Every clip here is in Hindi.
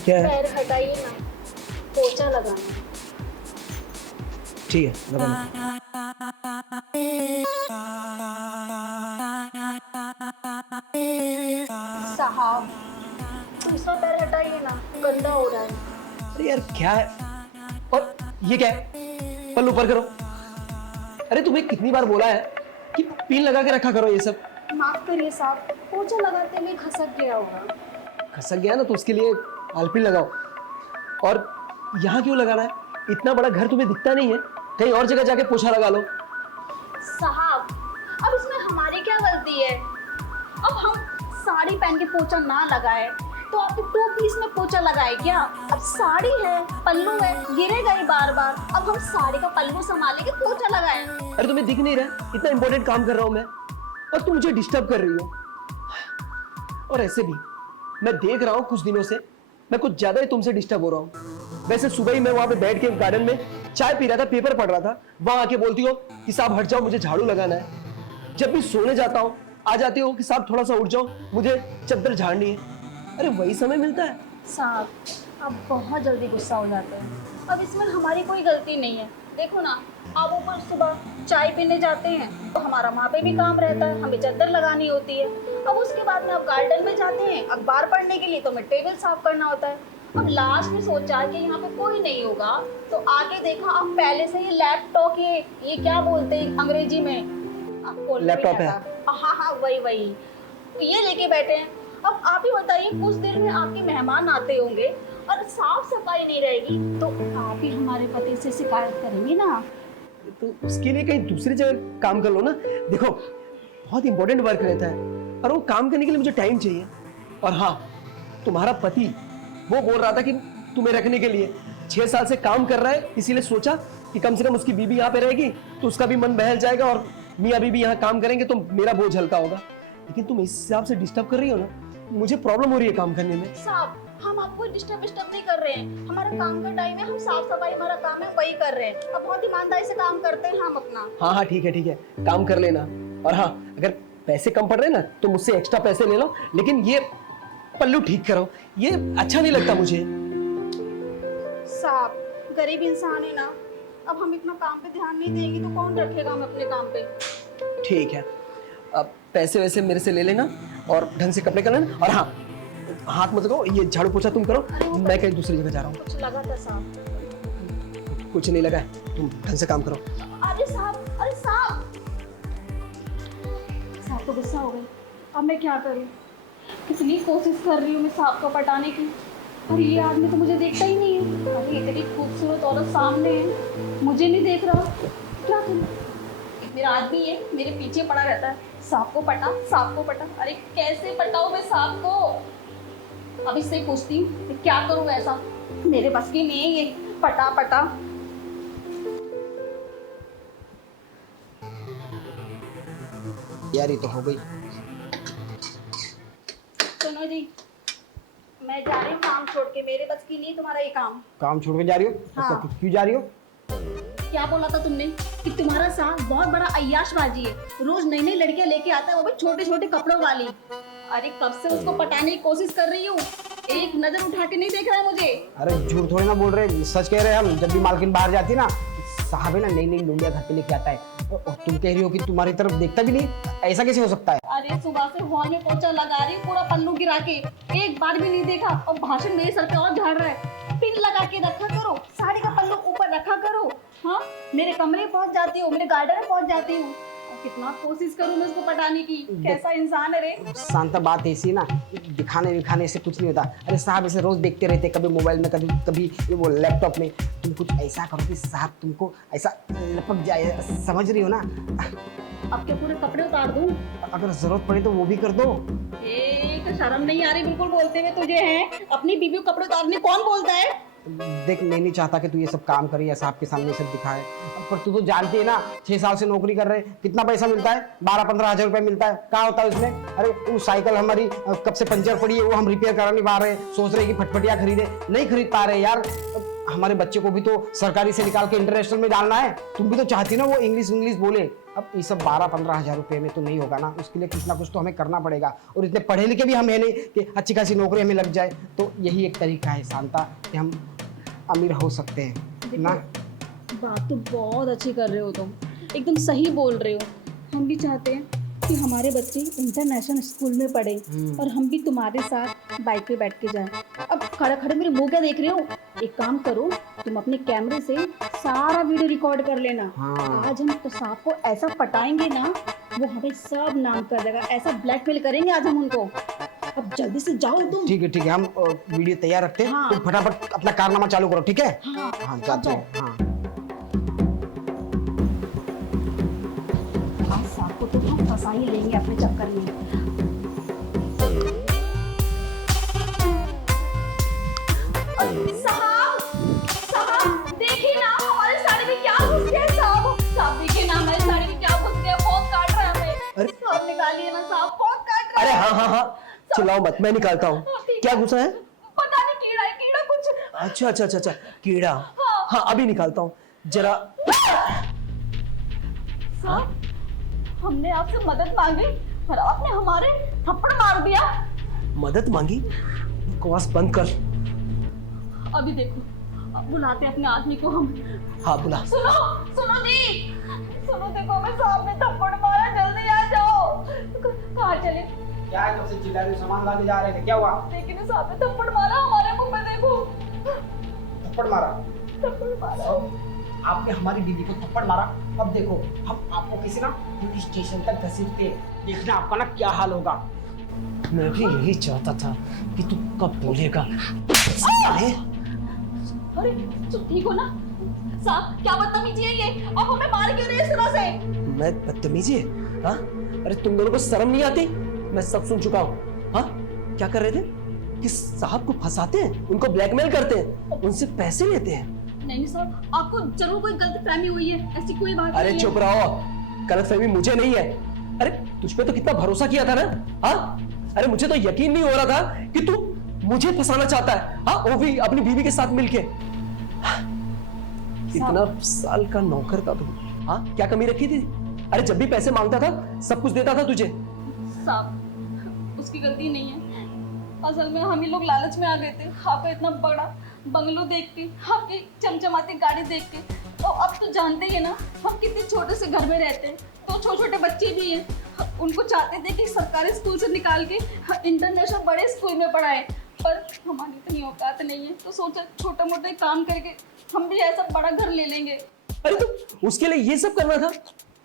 क्या है? पैर हटाइए ना, पोछा लगाना। ठीक है, लगा साहब दूसरा पैर हटाइए ना, गंदा हो रहा है। अरे यार क्या है? और ये क्या है? पल्लू ऊपर करो। अरे तुम्हें कितनी बार बोला है कि पिन लगा के रखा करो ये सब। माफ करिए साहब, पोछा लगाते में खसक गया होगा। खसक गया ना तो उसके लिए आलपिन लगाओ। और यहाँ क्यों लगाना है? इतना बड़ा घर तुम्हें दिखता नहीं है? कहीं और जगह जाके पोछा लगा लो। साहब अब इसमें हमारी क्या गलती है? अब हम साड़ी पहन के पोछा ना लगाए तो आपके 2 पीस में पोछा लगाए क्या? अब साड़ी है, पल्लू है, गिरेगा ही बार बार। अब हम साड़ी का पल्लू संभाले के पोछा लगाए। अरे तुम्हें दिख नहीं रहा? इतना इंपॉर्टेंट काम कर रहा हूँ मैं और तुम मुझे डिस्टर्ब कर रही हो। और ऐसे भी मैं देख रहा हूँ कुछ दिनों से मैं कुछ ज्यादा ही तुमसे डिस्टर्ब हो रहा हूँ। वैसे सुबह ही मैं वहां पे बैठ के गार्डन में चाय पी रहा था, पेपर पढ़ रहा था, वहां आके बोलती हो कि साहब हट जाओ, मुझे झाड़ू लगाना है। जब भी सोने जाता हूँ आ जाती हो कि साहब थोड़ा सा उठ जाओ, मुझे चद्दर झाड़नी है। अरे वही समय मिलता है। साहब आप बहुत जल्दी गुस्सा हो जाते हैं। अब इसमें हमारी कोई गलती नहीं है। देखो ना, आप ऊपर सुबह चाय पीने जाते हैं तो हमारा वहाँ पे भी काम रहता है, हमें चद्दर लगानी होती है। अब उसके बाद में आप गार्डन में जाते हैं अखबार पढ़ने के लिए तो हमें टेबल साफ करना होता है। अब लास्ट में सोचा कि यहाँ पे कोई नहीं होगा तो आगे देखा आप पहले से ही लैपटॉप, ये क्या बोलते हैं अंग्रेजी में, आपको लैपटॉप है। हाँ हाँ वही ये लेके बैठे हैं। अब आप ही बताइए, कुछ देर में आपके मेहमान आते होंगे और साफ सफाई नहीं रहेगी तो आप ही हमारे पति से शिकायत करेंगे ना। तो उसके लिए कहीं दूसरी जगह काम कर लो ना। देखो बहुत इंपॉर्टेंट वर्क रहता है और वो काम करने के लिए मुझे टाइम चाहिए। और हाँ, तुम्हारा पति वो बोल रहा था कि तुम्हें रखने के लिए 6 साल से काम कर रहा है, इसीलिए सोचा कि कम से कम उसकी बीबी यहाँ पे रहेगी तो उसका भी मन बहल जाएगा और मियाँ बीबी यहाँ काम करेंगे तो मेरा बोझ हल्का होगा। लेकिन तुम इस हिसाब से डिस्टर्ब कर रही हो ना, मुझे प्रॉब्लम हो रही है काम करने में। साहब हम आपको डिस्टर्ब नहीं कर रहे हैं, हमारा काम का टाइम है, हम साफ सफाई हमारा काम है वही कर रहे हैं। अब बहुत ईमानदारी से काम करते हैं हम अपना। हाँ ठीक है, काम कर लेना। और हाँ, अगर पैसे कम पड़ रहे हैं ना तो मुझसे एक्स्ट्रा पैसे ले लो, लेकिन ये पल्लू ठीक करो, ये अच्छा नहीं लगता मुझे। साहब गरीब इंसान है ना, अब हम इतना काम पे ध्यान नहीं देंगे तो कौन रखेगा हम अपने काम पे। ठीक है, अब पैसे वैसे मेरे से ले लेना और ढंग से कपड़े कर लेना। और हाँ, हाथ मत लगाओ, ये झाड़ू पोछा तुम करो, मैं कहीं दूसरी जगह जा रहा हूँ। कुछ लगा था साहब? कुछ नहीं लगा है, तुम ढंग से काम करो। अरे साहब तो गुस्सा हो गई। अब मैं क्या करूँ? कितनी कोशिश कर रही हूँ मैं साहब को पटाने की, और ये आदमी तो मुझे देखता ही नहीं है। अरे इतनी खूबसूरत औरत सामने है, मुझे नहीं देख रहा। क्या करूँ? मेरा आदमी है, मेरे पीछे पड़ा रहता है, साहब को पटा। अरे कैसे पटाऊँ मैं साहब को? अब इससे पूछती हूँ क्या करूँ ऐसा, मेरे बस की नहीं है ये पटा। यार ये तो हो गई। सुनो जी, मैं जा रही हूँ काम छोड़ के, मेरे बस की नहीं तुम्हारा ये काम छोड़ के जा रही हो? हाँ। तो क्यों जा रही हो? क्या बोला था तुमने कि तुम्हारा साथ बहुत बड़ा अय्याशबाजी है, रोज नई नई लड़कियां लेके आता है, वो भी छोटे छोटे कपड़ों वाली। अरे कब से उसको पटाने की कोशिश कर रही हूँ, एक नजर उठा के नहीं देख रहा है मुझे। अरे झूठ थोड़ी ना बोल रहे, सच कह रहे हैं हम। जब भी मालकिन बाहर जाती है ना, साहब है ना नई नई लुंडिया घर पे लेके आता है, और तुम कह रही हो कि तुम्हारी तरफ देखता भी नहीं, ऐसा कैसे हो सकता है? अरे सुबह से हॉल में पोछा लगा रही हूँ, पूरा पन्नू गिरा के, एक बार भी नहीं देखा। और भाषण मेरे सर पे और झाड़ रहा है। पिन लगा के रखा करो, साड़ी का पन्नू ऊपर रखा करो। हाँ, मेरे कमरे में पहुंच जाती हूँ, मेरे गार्डन में पहुंच जाती हूँ। कितना कोशिश करूँ मैं उसको पटाने की, कैसा इंसान है रे। शांता, बात ऐसी ना, दिखाने विखाने से कुछ नहीं होता। अरे साहब ऐसे रोज देखते रहते, कभी मोबाइल में, कभी कभी वो लैपटॉप में। तुम कुछ ऐसा करो कि साहब तुमको ऐसा लपक जाए, समझ रही हो ना? अब क्या पूरे कपड़े उतार दूँ? अगर जरूरत पड़े तो वो भी कर दो। तो शर्म नहीं आ रही बिल्कुल बोलते हुए तुझे? हैं अपनी बीवी को कपड़े उतारने कौन बोलता है? देख, मैं नहीं चाहता कि तू ये सब काम करे या साहब के सामने सब दिखाए, पर तू तो जानती है ना, 6 साल से नौकरी कर रहे, कितना पैसा मिलता है? 12-15 हजार रुपए मिलता है। क्या होता है उसमें? अरे वो साइकिल हमारी कब से पंचर पड़ी है, वो हम रिपेयर करा नहीं पा रहे, सोच रहे कि फटफटिया खरीदे, नहीं खरीद पा रहे यार। हमारे बच्चे को भी तो सरकारी से निकाल के इंटरनेशनल में डालना है। तुम भी तो चाहती ना वो इंग्लिश बोले। अब ये सब 12-15 हजार रुपए में तो नहीं होगा ना, उसके लिए कुछ ना कुछ तो हमें करना पड़ेगा। और इतने पढ़े लिखे भी हम है नहीं कि अच्छी खासी नौकरी हमें लग जाए। तो यही एक तरीका है शांता कि हम अमीर हो सकते हैं ना। बात तो बहुत अच्छी कर रहे हो तुम, एकदम सही बोल रहे हो। हम भी चाहते हैं कि हमारे बच्चे इंटरनेशनल स्कूल में पढ़े और हम भी तुम्हारे साथ बाइक पे बैठ के जाएं। अब खड़े खड़े मेरे मुंह क्या देख रहे हो? एक काम करो, तुम अपने कैमरे से सारा वीडियो रिकॉर्ड कर लेना। हाँ। आज हम तो साहब को ऐसा पटाएंगे ना, वो हमें सब नाम कर देगा। ऐसा ब्लैकमेल करेंगे आज हम उनको। अब जल्दी से जाओ तुम। ठीक है, हम वीडियो तैयार रखते हैं। हाँ। तुम फटाफट अपना कारनामा चालू करो, ठीक है? हाँ, हाँ, जाते हैं। हाँ। आज साहब को तो हम फंसा ही लेंगे अपने चक्कर में। साहब देखिए ना, हमारी साड़ी में क्या घुस गया। साहब देखिए ना, हमारी साड़ी में क्या घुस गया। बहुत काट रहा है हमें। अरे साहब निकालिए ना, साहब बहुत काट रहा अरे है। हाँ, चिल्लाओ मत, मैं निकालता हूँ। क्या घुसा है? पता नहीं, कीड़ा है, कीड़ा कुछ। अच्छा, कीड़ा। हाँ, अभी निकालता हूँ जरा। साहब, हमने आपसे मदद मांगी और आपने हमारे थप्पड़ मार दिया। मदद मांगी? बकवास बंद कर। अभी देखो, अब बुलाते हैं अपने आदमी को हम। हाँ, बुला। सुनो जी, सुनो, देखो हमें साहब ने थप्पड़ मारा, जल्दी आ जाओ। कहाँ चले? क्या है, कब से चिल्ला रही हो? सामान लाने जा रहे थे, क्या हुआ? लेकिन साहब ने थप्पड़ मारा हमारे मुंह पे। देखो, थप्पड़ मारा? थप्पड़ मारा। आपने हमारी बीवी को थप्पड़ मारा। अब देखो, हम आपको किसी ना पुलिस स्टेशन तक घसीटते हैं, देखना आपका ना क्या हाल होगा। मैं भी यही चाहता था कि तू कब बोलेगा। अरे तुम ठीक हो ना? साहब क्या बदतमीजी है ये? अब हमें मार क्यों रहे इस तरह से? मैं बदतमीजी है? हाँ, अरे तुम दोनों को शर्म नहीं आती? मैं सब सुन चुका हूँ। हाँ, क्या कर रहे थे कि साहब को फंसाते हैं, उनको ब्लैकमेल करते हैं, उनसे पैसे लेते हैं। नहीं साहब, आपको जरूर कोई गलतफहमी हुई है, ऐसी कोई बात नहीं है। अरे चुप रहो, गलतफहमी मुझे नहीं है। अरे तुझ पे तो कितना भरोसा किया था ना। हाँ, अरे मुझे तो यकीन नहीं हो रहा था कि तू मुझे फंसाना चाहता है। हाँ, वो भी अपनी बीवी के साथ मिलके। इतना साल का नौकर का तू, हाँ, क्या कमी रखी थी? अरे जब भी पैसे मांगता था सब कुछ देता था तुझे। साहब उसकी गलती नहीं है, असल में हम ही लोग लालच में आ गए थे। आपका इतना बड़ा बंगलो देख के, आपकी चमचमाती गाड़ी देख के। तो अब तो जानते ही है ना, हम कितने छोटे से घर में रहते हैं, तो छोटे छोटे बच्चे भी हैं। उनको चाहते थे कि सरकारी स्कूल से निकाल के इंटरनेशनल बड़े स्कूल में पढ़ाए, पर हमारी इतनी औकात नहीं है। तो सोचा छोटा मोटा काम करके हम भी ऐसा बड़ा घर ले लेंगे। अरे तो उसके लिए ये सब करना था?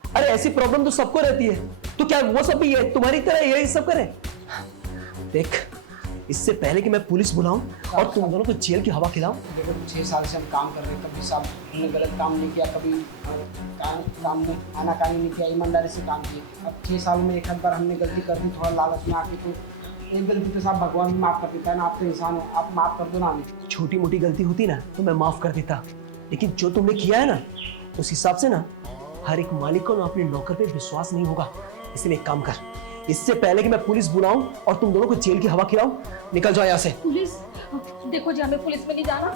अरे ऐसी प्रॉब्लम तो सबको रहती है, तो क्या वो सब भी है तुम्हारी तरह यही सब करे? देख, इससे पहले कि मैं पुलिस बुलाऊं और तुम दोनों को जेल की हवा खिलाऊं। देखो 6 साल से हम काम कर रहे हैं, कभी साहब हमने गलत काम नहीं किया, कभी काम में आनाकानी नहीं किया, ईमानदारी से काम किया। अब 6 साल में एक आध बार हमने गलती कर दी, थोड़ा लालच में आके, तो एक गलती तो साहब भगवान भी माफ़ कर देता है ना। आप तो इंसान हो, आप माफ़ कर दो ना। छोटी मोटी गलती होती ना तो मैं माफ कर देता, लेकिन जो तुमने किया है ना, उस हिसाब से ना हर एक मालिक को ना अपने नौकर पे विश्वास नहीं होगा। इसलिए एक काम कर, इससे पहले कि मैं पुलिस बुलाऊं और तुम दोनों को जेल की हवा खिलाऊं, निकल जाओ यहाँ से। पुलिस? देखो जी, हमें पुलिस में नहीं जाना।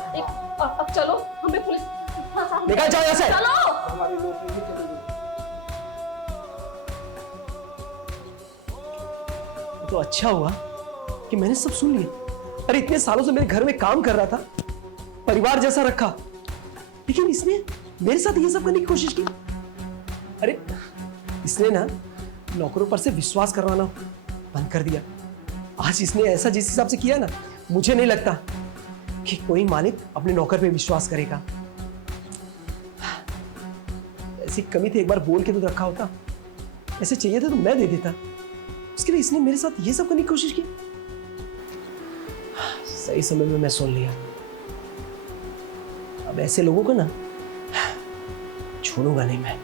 अब चलो, हमें पुलिस। हाँ साहब, निकल जाओ यहाँ से। चलो। हमारी नौकरी भी चली गई। तो अच्छा हुआ कि मैंने सब सुन लिया। अरे इतने सालों से मेरे घर में काम कर रहा था, परिवार जैसा रखा, लेकिन इसने मेरे साथ ये सब करने की कोशिश की। अरे इसने ना नौकरों पर से विश्वास करवाना बंद कर दिया। आज इसने ऐसा जिस हिसाब से किया ना, मुझे नहीं लगता कि कोई मालिक अपने नौकर पे विश्वास करेगा। ऐसी कमी थी, एक बार बोल के तो रखा होता। ऐसे चाहिए था तो मैं दे देता, उसके लिए इसने मेरे साथ ये सब करने की कोशिश की। सही समय में मैं सुन लिया। अब ऐसे लोगों को ना छोड़ूंगा नहीं मैं।